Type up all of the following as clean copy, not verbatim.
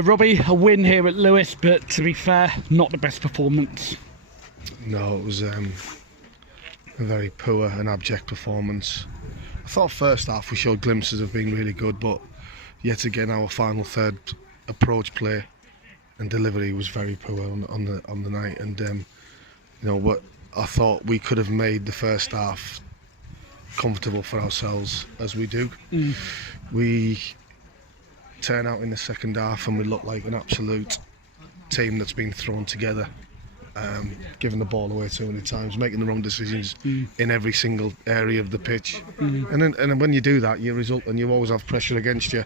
Robbie, a win here at Lewes, but to be fair, not the best performance. No, it was a very poor and abject performance. I thought first half we showed glimpses of being really good, but yet again our final third approach play and delivery was very poor on the night. And you know what, I thought we could have made the first half comfortable for ourselves as we do. We turn out in the second half and we look like an absolute team that's been thrown together, giving the ball away too many times, making the wrong decisions in every single area of the pitch. And then when you do that, you result, and you always have pressure against you.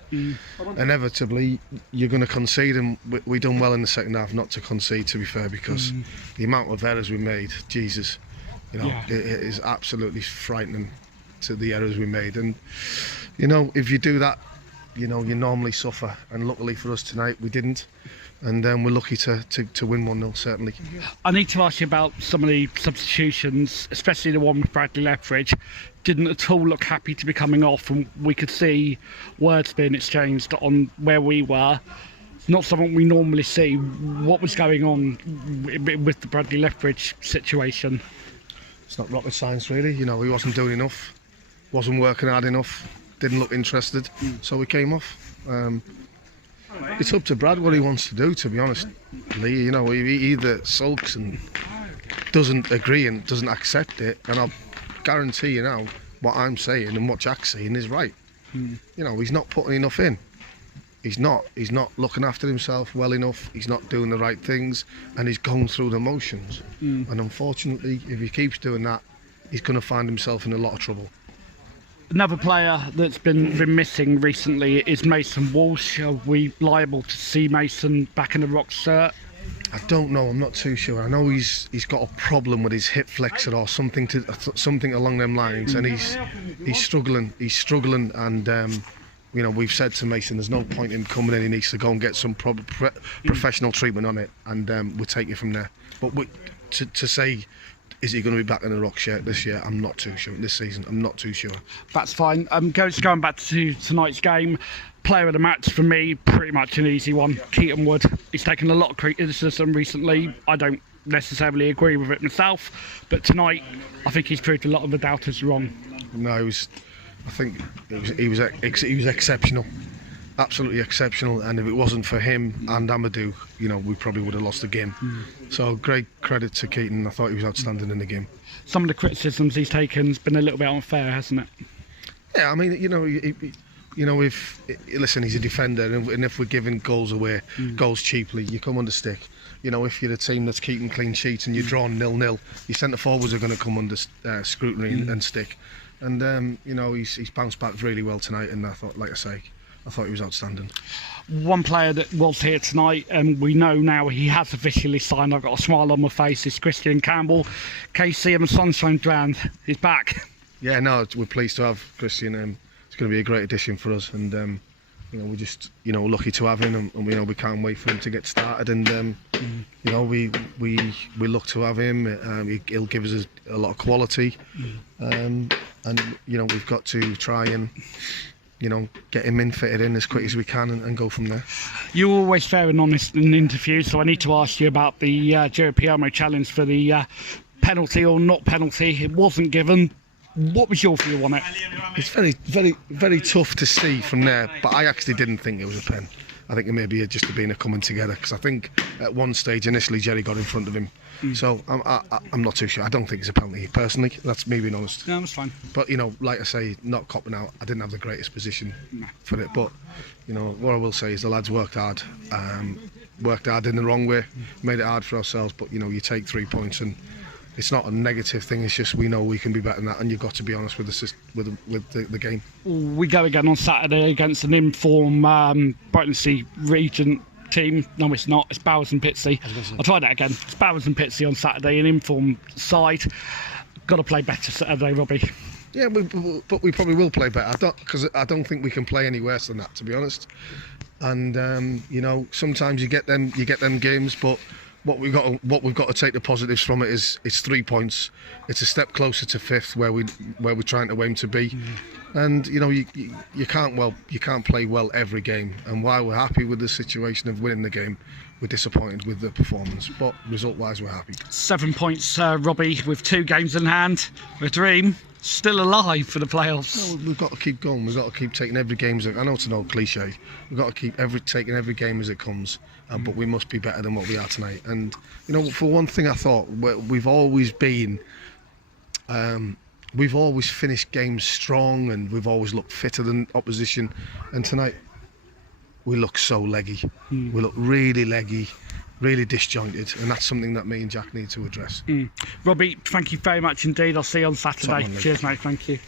Inevitably, you're going to concede, and we done well in the second half not to concede, to be fair, because the amount of errors we made, Jesus, you know, it is absolutely frightening to the errors we made. And you know, if you do that, you know, you normally suffer, and luckily for us tonight we didn't, and we're lucky to win 1-0 certainly. I need to ask you about some of the substitutions, especially the one with Bradley Lethbridge. Didn't at all look happy to be coming off, and we could see words being exchanged on where we were. Not something we normally see. What was going on with the Bradley Lethbridge situation? It's not rocket science really, you know, he wasn't doing enough, wasn't working hard enough, didn't look interested, so we came off. It's up to Brad what he wants to do, to be honest, Lee. You know, he either sulks and doesn't agree and doesn't accept it, and I'll guarantee you now what I'm saying and what Jack's saying is right. You know, he's not putting enough in. He's not looking after himself well enough. He's not doing the right things, and he's going through the motions. And unfortunately, if he keeps doing that, he's going to find himself in a lot of trouble. Another player that's been missing recently is Mason Walsh. Are we liable to see Mason back in the Rock shirt? I don't know. I'm not too sure. I know he's got a problem with his hip flexor or something along them lines, and he's struggling. He's struggling, and you know, we've said to Mason, there's no point in coming in. He needs to go and get some professional treatment on it, and we'll take it from there. But to say, is he going to be back in the Rock shirt this year? I'm not too sure. This season, I'm not too sure. That's fine. Going back to tonight's game, player of the match for me, pretty much an easy one. Keaton Wood. He's taken a lot of criticism recently. I don't necessarily agree with it myself, but tonight I think he's proved a lot of the doubters wrong. No, I think he was exceptional. Absolutely exceptional, and if it wasn't for him and Amadou, you know, we probably would have lost the game. So great credit to Keaton. I thought he was outstanding in the game. Some of the criticisms he's taken has been a little bit unfair, hasn't it? Yeah, I mean, you know, if listen, he's a defender, and if we're giving goals away, goals cheaply, you come under stick. You know, if you're a team that's keeping clean sheets and you're drawn 0-0, your centre forwards are going to come under scrutiny and stick. And you know, he's bounced back really well tonight, and I thought, like I say, I thought he was outstanding. One player that was here tonight, and we know now he has officially signed, I've got a smile on my face, is Christian Campbell. KC and Sunshine Brand is back. Yeah, no, we're pleased to have Christian. It's going to be a great addition for us, and you know, we're just, you know, lucky to have him, and we know we can't wait for him to get started. And you know, we look to have him. He'll give us a lot of quality, and you know, we've got to try and, you know, get him fitted in as quick as we can and go from there. You're always fair and honest in interviews, so I need to ask you about the Joe Piamo challenge for the penalty or not penalty. It wasn't given. What was your view on it? It's very, very, very tough to see from there, but I actually didn't think it was a pen. I think it may be just been a coming together, because I think at one stage initially Jerry got in front of him. So I'm not too sure. I don't think it's a penalty personally. That's me being honest. No, that's fine. But you know, like I say, not copping out, I didn't have the greatest position for it. But you know, what I will say is the lads worked hard in the wrong way, made it hard for ourselves. But you know, you take 3 points, and it's not a negative thing. It's just we know we can be better than that, and you've got to be honest with the game. We go again on Saturday against an informed Brightonsea Regent team. No, it's not. It's Bowers and Pitsea. I'll try that again. It's Bowers and Pitsea on Saturday, an informed side. Got to play better Saturday, Robbie. Yeah, but we probably will play better. Because I don't think we can play any worse than that, to be honest. And you know, sometimes you get them games, but what we've got to take the positives from it is it's 3 points. It's a step closer to fifth, where we're trying to aim to be. And you know, you can't play well every game. And while we're happy with the situation of winning the game, we're disappointed with the performance. But result-wise, we're happy. 7 points, Robbie, with 2 games in hand. The dream still alive for the playoffs. Well, we've got to keep going. We've got to keep taking every game. I know it's an old cliche. We've got to keep taking every game as it comes. But we must be better than what we are tonight. And you know, for one thing, I thought we've always been. We've always finished games strong, and we've always looked fitter than opposition. And tonight, we look so leggy. We look really leggy, really disjointed, and that's something that me and Jack need to address. Robbie, thank you very much indeed. I'll see you on Saturday. Cheers, mate. Thank you.